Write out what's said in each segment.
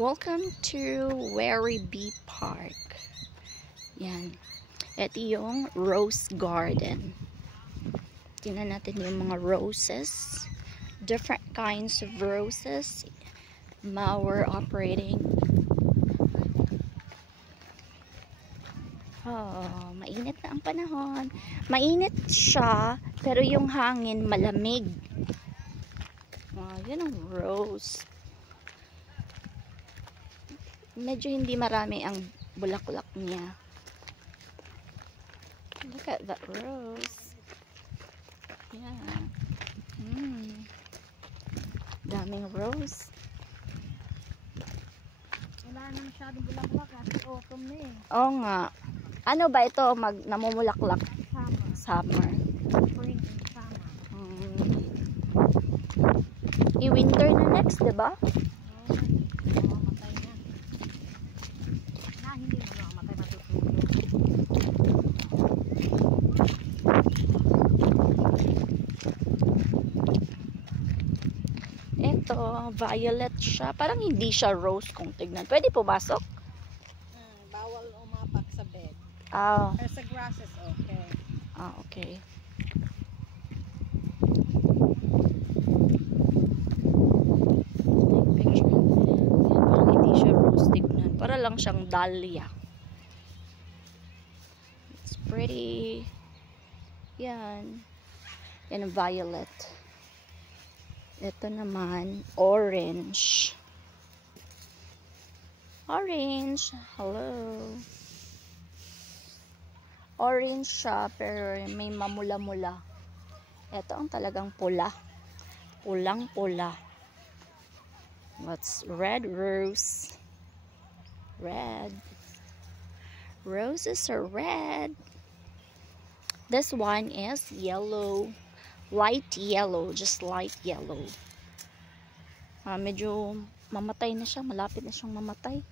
Welcome to Werribee Park. Yan. Ito yung rose garden. Tingnan natin yung mga roses. Different kinds of roses. We're operating. Oh, mainit na ang panahon. Mainit siya, pero yung hangin malamig. Oh, yan ang rose. Medyo hindi marami ang bulaklak niya. Look at that rose. Yeah. Daming rose. Wala na masyadong bulaklak kasi autumn na eh. Oo nga. Ano ba ito? Namumulaklak? Summer. Spring and summer. I-winter na next, diba? Mamatay na. Hindi na mamatay, matutulog. Ito, violet siya. Parang hindi siya rose kung tignan. Pwede pumasok? Bawal umapak sa bed. Ah. Pero sa grasses, okay. Ah, okay. Picture. Yan, parang hindi siya rose tignan. Para lang siyang dahlia. It's pretty. Yan. Yan, violet. Ito naman, orange. Orange. Hello. Orange siya, pero may mamula-mula. Ito ang talagang pula. Pulang-pula. What's red rose? Red. Roses are red. This one is yellow. Light yellow, just light yellow. Medyo mamatay na siya, malapit na siyang mamatay.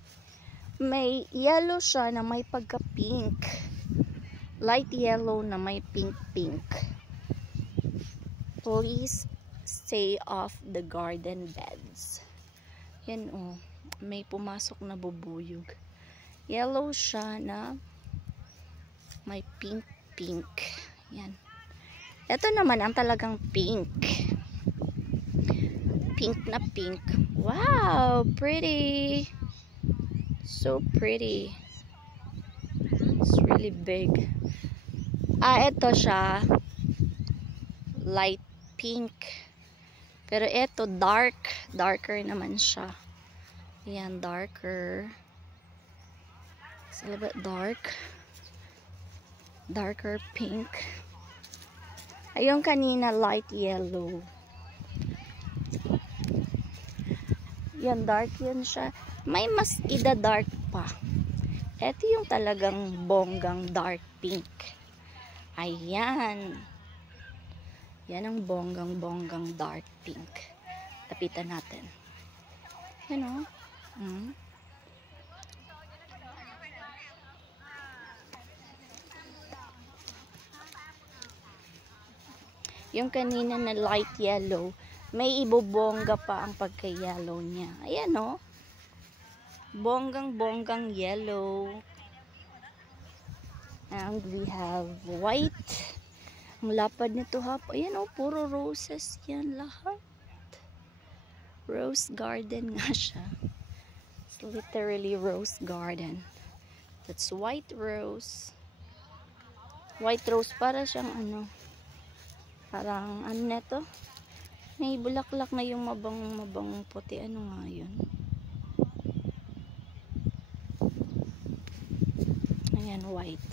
May yellow siya na may pagka-pink. Light yellow na may pink-pink. Please stay off the garden beds. Yan oh, may pumasok na bubuyog. Yellow siya na may pink-pink. Yan. Ito naman ang talagang pink. Pink na pink. Wow, pretty. So pretty. It's really big. Ito siya. Light pink. Pero ito dark. Darker naman siya. Ayan, darker. It's a little bit dark. Darker pink. Ayun kanina, light yellow. Yan, dark yun siya. May mas ida-dark pa. Ito yung talagang bonggang dark pink. Ayan. Yan ang bonggang dark pink. Tapitan natin. Yan o. Yung kanina na light yellow, may ibobongga pa ang pagka-yellow niya. Ayan o. Bonggang yellow. And we have white. Ang lapad nito hap. Ayan o, puro roses yan lahat. Rose garden nga siya. It's literally rose garden. That's white rose. White rose para siyang ano. Parang ano neto? May bulaklak na yung mabang puti. Ano nga yun? Ayan, white.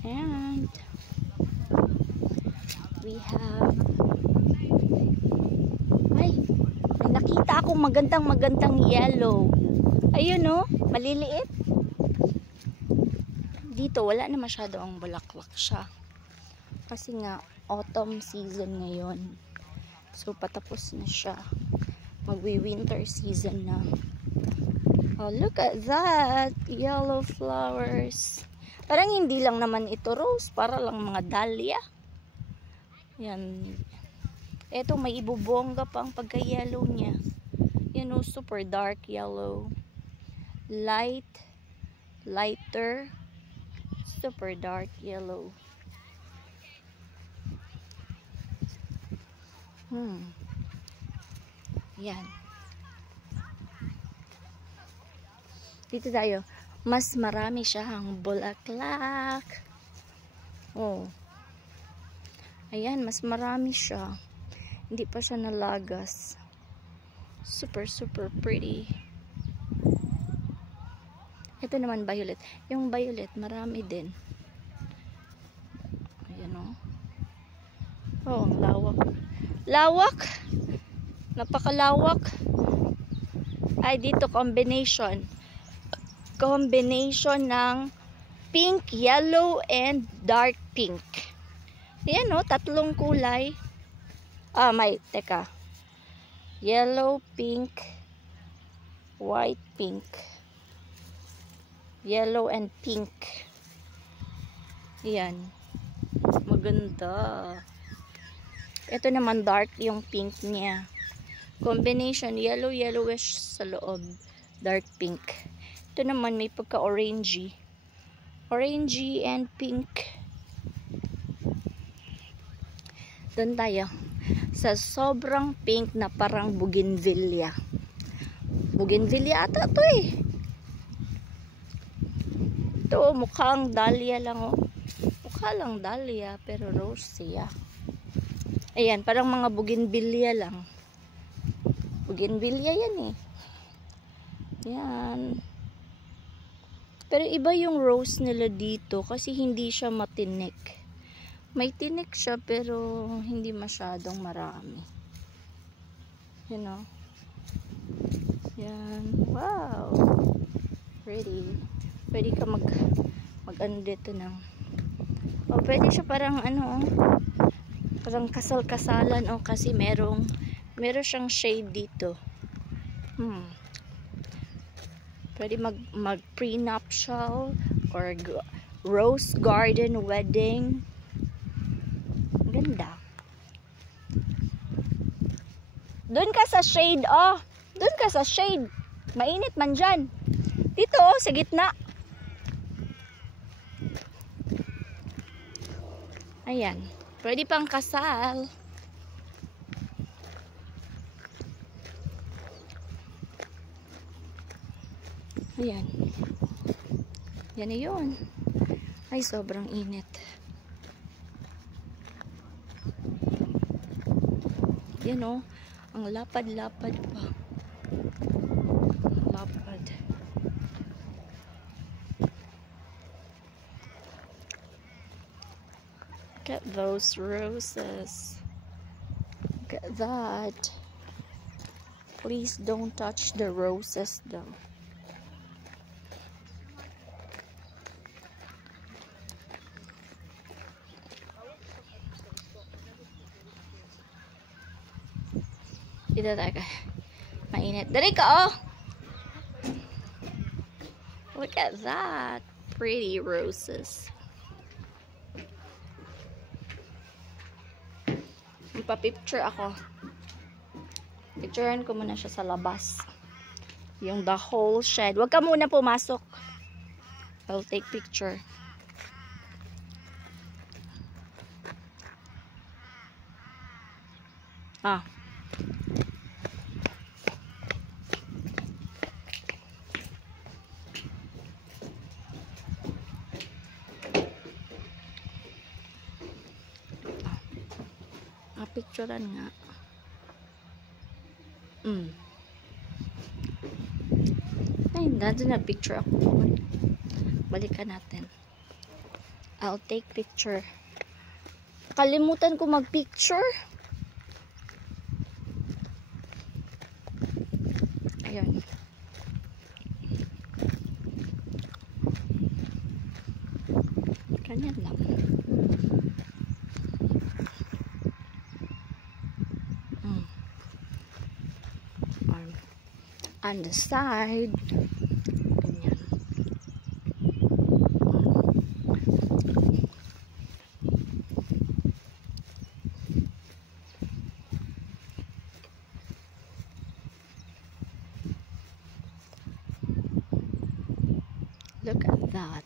And we have ay, may nakita akong magandang yellow. Ayun oh, maliliit. Dito wala na masyado ang bulaklak siya. Kasi nga autumn season ngayon. So patapos na siya. Magwi-winter season na. Oh, look at that. Yellow flowers. Parang hindi lang naman ito rose. Para lang mga dahlia. Yan. Eto, may ibubongga pa ang pagka-yellow niya. You know, super dark yellow. Lighter, super dark yellow. Yan. Dito tayo. Mas marami siyang bulaklak. Oh. Ayan, mas marami siya. Hindi pa siya nalagas. Super, super pretty. Ito naman violet. Yung violet, marami din. Ayan o. Oh, ang lawak. Lawak! Napakalawak. Ay, dito combination. Combination ng pink, yellow, and dark pink. Ayan o, tatlong kulay. Teka. Yellow, pink, white, pink. Yellow and pink. Ayan. Maganda. Ito naman dark yung pink niya. Combination yellow, yellowish sa loob. Dark pink. Ito naman may pagka-orangey. Orangey and pink. Doon tayo. Sa sobrang pink na parang bougainvillea. Bougainvillea ata ito eh. Ito, mukhang dahlia lang oh. Mukha lang dahlia, pero rose siya. Ayan, parang mga bougainvillea lang. Bougainvillea yan eh. Yan. Pero iba yung rose nila dito kasi hindi siya matinik. May tinik siya pero hindi masyadong marami. You know? Yan. Wow. Pretty. Pwede ka mag-ano dito ng pwede siya parang parang kasal-kasalan kasi meron siyang shade dito. Pwede mag prenuptial or rose garden wedding. Ganda. Doon ka sa shade doon ka sa shade. Mainit man dyan. Dito sa gitna. Ayan. Pwede pang kasal. Ayan. Yan na yun. Ay, sobrang init. Yan o. Ang lapad-lapad pa. Lapad. Look at those roses. Look at that. Please don't touch the roses though. Dito tayo. Mainit. Dari ka Look at that. Pretty roses. Magpa-picture ako. Picturean ko muna siya sa labas. Yung the whole shed. Huwag ka muna pumasok. I'll take picture. Picturean nga. Ay, nandun na picture ako. Balikan natin. I'll take picture. Kalimutan ko mag-picture. Ayun. Ganyan lang. On the side. Ganyan. that.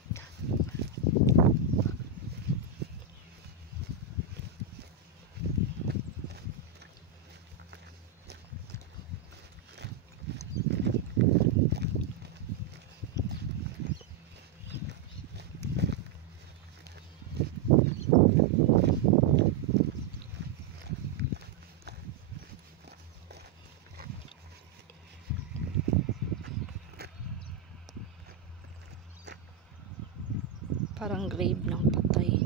Parang grave ng patay.